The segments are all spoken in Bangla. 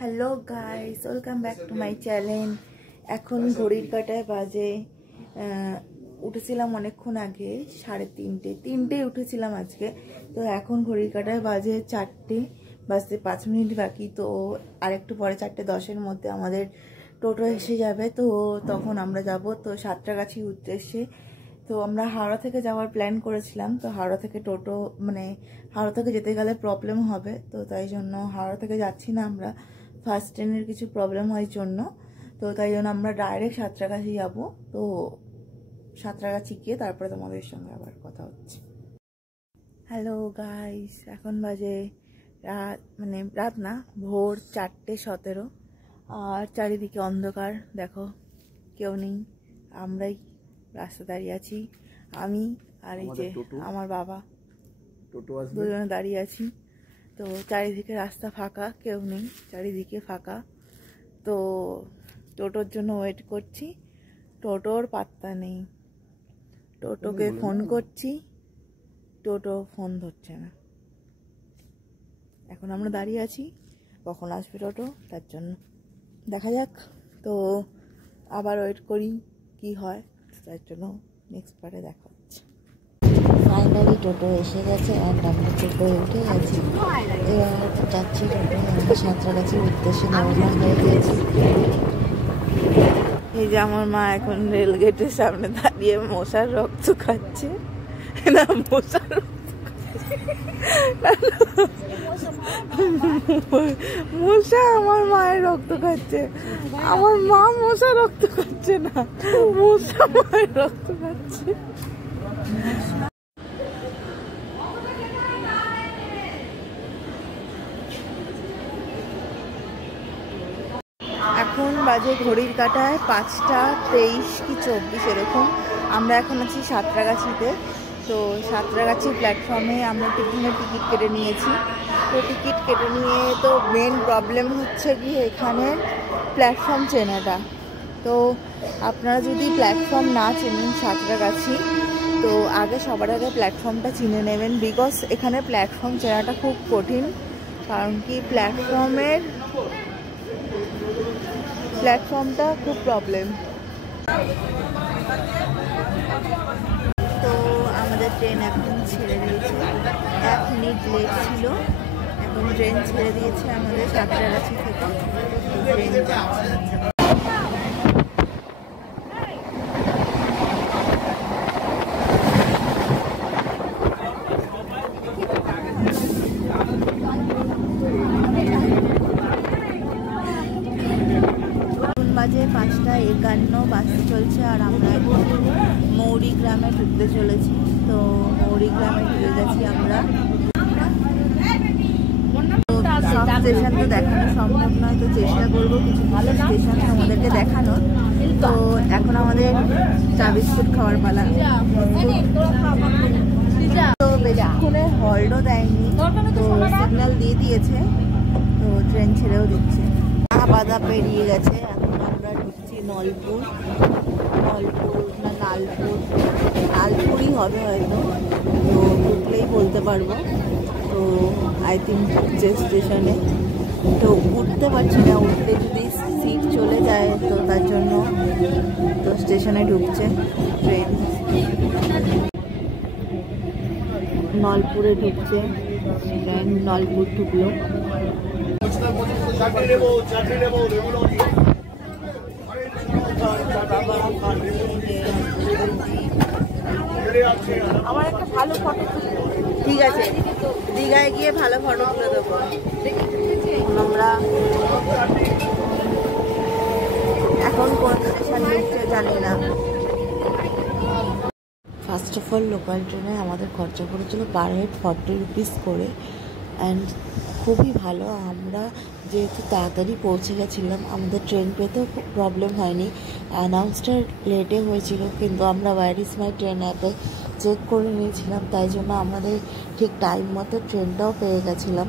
Hello guys, welcome back to my channel. এখন ঘড়ির কাঁটায় বাজে উঠেছিলাম অনেকক্ষণ আগে, 3:30 উঠেছিলাম আজকে। তো এখন ঘড়ির কাঁটায় বাজে 4টে বাজতে 5 মিনিট বাকি। তো আরেকটু পরে 4:10-এর মধ্যে আমাদের টোটো এসে যাবে। তো তখন আমরা যাব। তো সাঁতরাগাছি উদ্দেশ্যে। তো আমরা হাওড়া থেকে যাওয়ার প্ল্যান করেছিলাম। তো হাওড়া থেকে হাওড়া থেকে যেতে গেলে প্রবলেম হবে। তো তাই জন্য হাওড়া থেকে যাচ্ছি না আমরা, ফার্স্ট ট্রেনের কিছু প্রবলেম হয় জন্য। তো তাই জন্য আমরা ডাইরেক্ট সাঁতরাগাছি যাব। তো সাঁতরাগাছি গিয়ে তারপরে তোমাদের সঙ্গে আবার কথা হচ্ছে। হ্যালো গাইস, এখন বাজে রাত না, ভোর 4:17। আর চারিদিকে অন্ধকার, দেখো কেউ নেই, আমরাই রাস্তা দাঁড়িয়ে আছি। আমি আর এই যে আমার বাবা দুজনে দাঁড়িয়ে আছি। তো চারিদিকে রাস্তা ফাঁকা, কেউ নেই, চারিদিকে ফাঁকা। তো টোটোর জন্য ওয়েট করছি, টোটোর পাত্তা নেই। টোটোকে ফোন করছি, টোটো ফোন ধরছে না। এখন আমরা দাঁড়িয়ে আছি, কখন আসবে টোটো তার জন্য দেখা যাক। তো আবার ওয়েট করি কি হয়, তার জন্য নেক্সট পার্টে দেখা হচ্ছে। ফাইনালি টোটো এসে গেছে, অ্যান্ড আমরা টোটোয় উঠে গেছি। এবার যাচ্ছি টোটো, আমরা সাঁতরাগাছির উদ্দেশ্যে রওনা হয়ে গেছি। এই যে আমার মা এখন রেল গেটের সামনে দাঁড়িয়ে মশার রক্ত খাচ্ছে। না, মশার মশা আমার মায়ের রক্ত খাচ্ছে। আমার মা মশা রক্ত খাচ্ছে না, মশা মায়ের রক্ত খাচ্ছে। এখন বাজে ঘড়ির কাঁটায় 5:23 কি 24 এরকম। আমরা এখন আছি সাঁতরাগাছিতে। তো সাঁতরাগাছি প্ল্যাটফর্মে আমরা টিকিট কেটে নিয়েছি। তো টিকিট কেটে নিয়ে তো মেন প্রবলেম হচ্ছে কি এখানে প্ল্যাটফর্ম চেনাটা। তো আপনারা যদি প্ল্যাটফর্ম না চেনেন সাঁতরাগাছি, তো সবার আগে প্ল্যাটফর্মটা চিনে নেবেন। বিকজ এখানে প্ল্যাটফর্ম চেনাটা খুব কঠিন, কারণ কি প্ল্যাটফর্মটা খুব প্রবলেম। তো আমাদের ট্রেন এখন ছেড়ে দিয়েছে, 1 মিনিট লেট ছিল। এখন ট্রেন ছেড়ে দিয়েছে আমাদের সাঁতরাগাছি থেকে। ট্রেন যাচ্ছে। বাজে 5:51 বাজতে চলছে, আর আমরা এখন মৌরি গ্রামে ঢুকতে চলেছি। তো মৌরি গ্রামে ঢুকে গেছি আমরা। সব স্টেশন তো দেখানো সম্ভব নয়, তো চেষ্টা করবো কিছু ভালো স্টেশন আমাদেরকে দেখানোর। তো এখন আমাদের চা বিস্কুট খাওয়ার পালা। তো বেশিক্ষণে হল্টও দেয়নি, তো সিগন্যাল দিয়ে দিয়েছে, তো ট্রেন ছেড়েও দিচ্ছে। বাদা পেরিয়ে গেছে, এখন আমরা ঢুকছি নলপুর না লালপুরই হবে হয়তো। তো ঢুকলেই বলতে পারবো। তো আই থিঙ্ক ঢুকছে স্টেশনে। তো উঠতে পারছি না, উঠলে যদি সিট চলে যায় তো তার জন্য। তো স্টেশনে ঢুকছে ট্রেন, নলপুরে ঢুকছে ট্রেন। নলপুর ঢুকলো। আমার একটা ভালো ফটো, ঠিক আছে, দীঘায় গিয়ে ভালো ফটো তুলে দেবো। আমরা এখন কোন স্টেশন নিচ্ছে জানি না। ফার্স্ট অফ অল লোকাল ট্রেনে আমাদের খরচা পড়েছিল পার হেড 40 রুপিস করে, অ্যান্ড খুবই ভালো। আমরা যেহেতু তাড়াতাড়ি পৌঁছে গেছিলাম, আমাদের ট্রেন পেতেও খুব প্রবলেম হয়নি। অ্যানাউন্সটা লেটে হয়েছিল, কিন্তু আমরা ওয়্যার ইজ মাই ট্রেন অ্যাপে চেক করে নিয়েছিলাম, তাই জন্য আমাদের ঠিক টাইম মতো ট্রেনটাও পেয়ে গেছিলাম।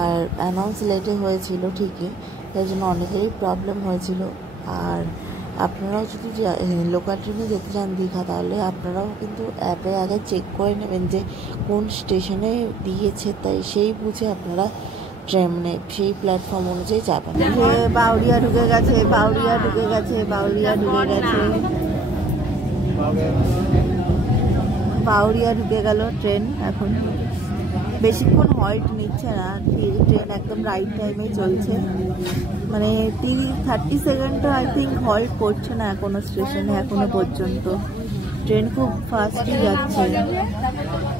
আর অ্যানাউন্স লেটে হয়েছিল ঠিকই, তাই জন্য অনেকেরই প্রবলেম হয়েছিল। আর আপনারাও যদি লোকাল ট্রেনে যেতে চান দীঘা, তাহলে আপনারাও কিন্তু অ্যাপে আগে চেক করে নেবেন যে কোন স্টেশনে দিয়েছে, তাই সেই বুঝে আপনারা ট্রেনে সেই প্ল্যাটফর্ম অনুযায়ী যাবে। বাউরিয়া ঢুকে গেছে, বাউরিয়া ঢুকে গেছে, বাউরিয়া ঢুকে গেছে, বাউরিয়া ঢুকে গেল ট্রেন। এখন বেশিক্ষণ হল্ট নিচ্ছে না, ট্রেন একদম রাইট টাইমে চলছে, মানে 30 সেকেন্ডও আই থিঙ্ক হল্ট করছে না এখনো স্টেশনে এখনো পর্যন্ত। ট্রেন খুব ফাস্টই যাচ্ছে,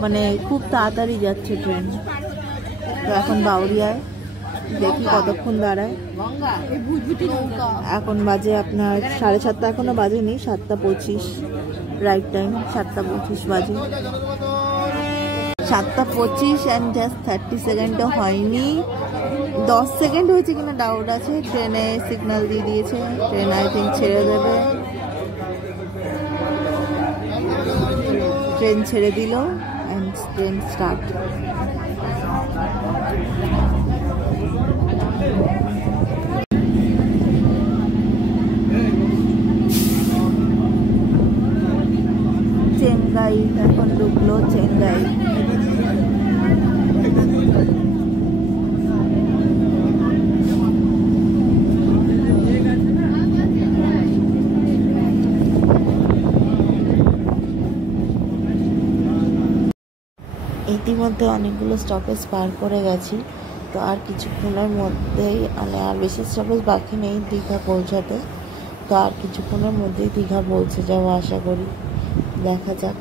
মানে খুব তাড়াতাড়ি যাচ্ছে ট্রেন। তো এখন বাউরিয়ায় দেখি কতক্ষণ দাঁড়ায়। এখন বাজে আপনার 7:30, এখনো বাজেনি, 7:25 রাইট টাইম, 7:25 বাজে, 7:25 অ্যান্ড জাস্ট 30 সেকেন্ডও হয়নি, 10 সেকেন্ড হয়েছে কিনা ডাউট আছে। ট্রেনে সিগন্যাল দিয়ে দিয়েছে, ট্রেন আই থিঙ্ক ছেড়ে দেবে। ট্রেন ছেড়ে দিল অ্যান্ড ট্রেন স্টার্ট। চেঙ্গাই এখন ঢুকলো, চেঙ্গাই। ইতিমধ্যে অনেকগুলো স্টপেজ পার করে গেছি, তো আর কিছুক্ষণের মধ্যেই, মানে আর বেশি স্টপেজ বাকি নেই দীঘা পৌঁছাতে। তো আর কিছুক্ষণের মধ্যেই দীঘা পৌঁছে যাবো আশা করি। দেখা যাক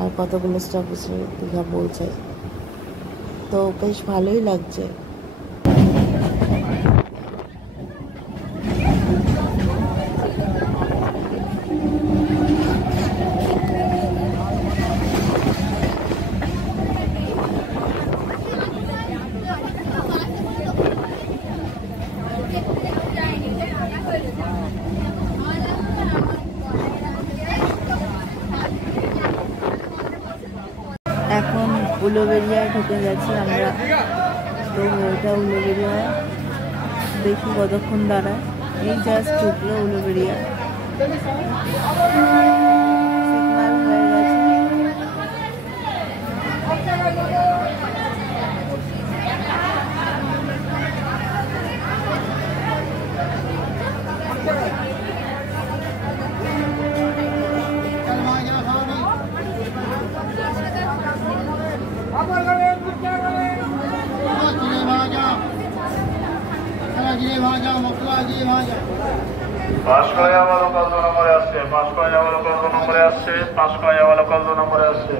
আর কতগুলো স্টপেজে দীঘা পৌঁছায়। তো বেশ ভালোই লাগছে। এখন উলুবেড়িয়ায় ঢুকে গেছি আমরা, তো এটা উলুবেড়িয়া, দেখি কতক্ষণ দাঁড়ায়। এই জাস্ট ঢুকলো উলুবেড়িয়া, সিগন্যাল হয়ে গেছে। পাঁচকড়া যাওয়া লোকাল 2 নম্বরে আসছে, পাঁচকড়া যাওয়া লোকাল 2 নম্বরে আসছে, পাঁচকড়া যাওয়া লোকাল 2 নম্বরে আসছে।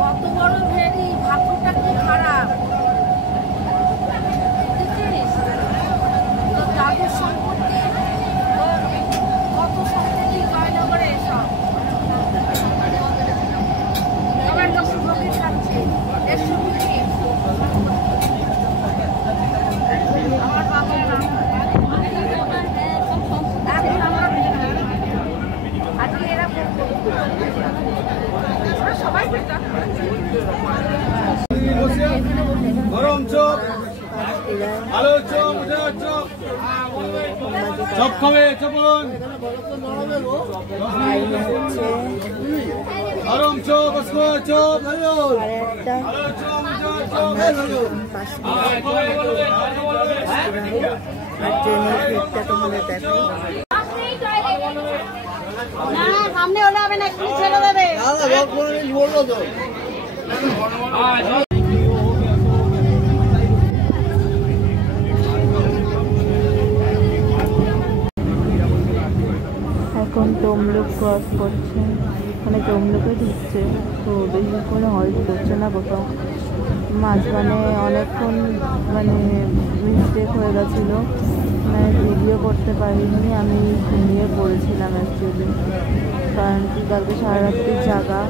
কত বড় ভেরি, ভাগ্যটা কি খারাপ। চপ আলু চপ চপ খাবে চপন গরম চপ চপ সামনে হলে হবে না, একটু ছেড়ে দেবে। এখন তমলুক ক্রস করছে, মানে তমলুকে ঢুকছে, তো বেশি করে হল্ট করছে না কোথাও। মাঝখানে অনেকক্ষণ মানে মিস্টেক হয়ে গেছিলো, মানে ভিডিও করতে পারিনি, আমি ঘুমিয়ে পড়েছিলাম অ্যাকচুয়ালি, কারণ কি কালকে সারা রাত্রি জাগা।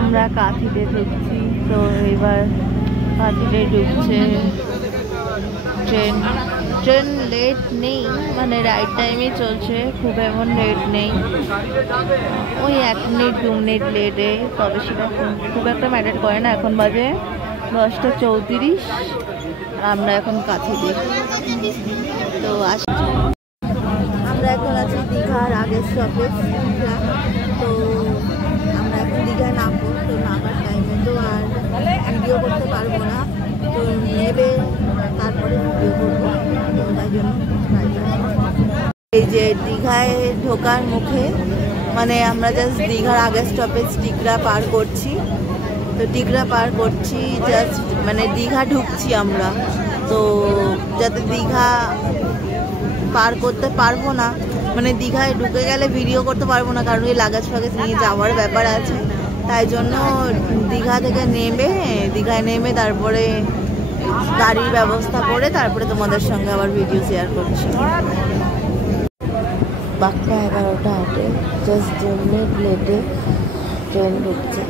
আমরা কাঁথিতে ঢুকছি, তো এবার কাঁথিতে ঢুকছে ট্রেন। ট্রেন লেট নেই, মানে রাইট টাইমে চলছে, খুব এমন লেট নেই, ওই 1 মিনিট 2 মিনিট লেটে, তবে সেটা খুব একটা ম্যাটার করে না। এখন বাজে 10টা 34, আমরা এখন কাঁথিতে। তো আসছি, আমরা এখন আছি দীঘার আগের স্টপেজ দীঘা। তো আমরা এখন দীঘায় নামবো, তো নামার টাইমে তো আর ভিডিও করতে পারবো না, তো নেবে তারপরে ভিডিও করবো, তো তাই জন্য এই যে দীঘায় ঢোকার মুখে, মানে আমরা জাস্ট দীঘার আগের স্টপেজ টিকরা পার করছি। তো টিকরা পার করছি, জাস্ট মানে দীঘা ঢুকছি আমরা। তো যাতে দীঘা পার করতে পারবো না, মানে দীঘায় ঢুকে গেলে ভিডিও করতে পারবো না, কারণ এই লাগেজ ফাগেজ নিয়ে যাওয়ার ব্যাপার আছে। তাই জন্য দীঘা থেকে দীঘায় নেমে তারপরে গাড়ির ব্যবস্থা করে তারপরে তোমাদের সঙ্গে আবার ভিডিও শেয়ার করছি। 11টা 8 জাস্ট 2 মিনিট লেটে ট্রেন ঢুকছে।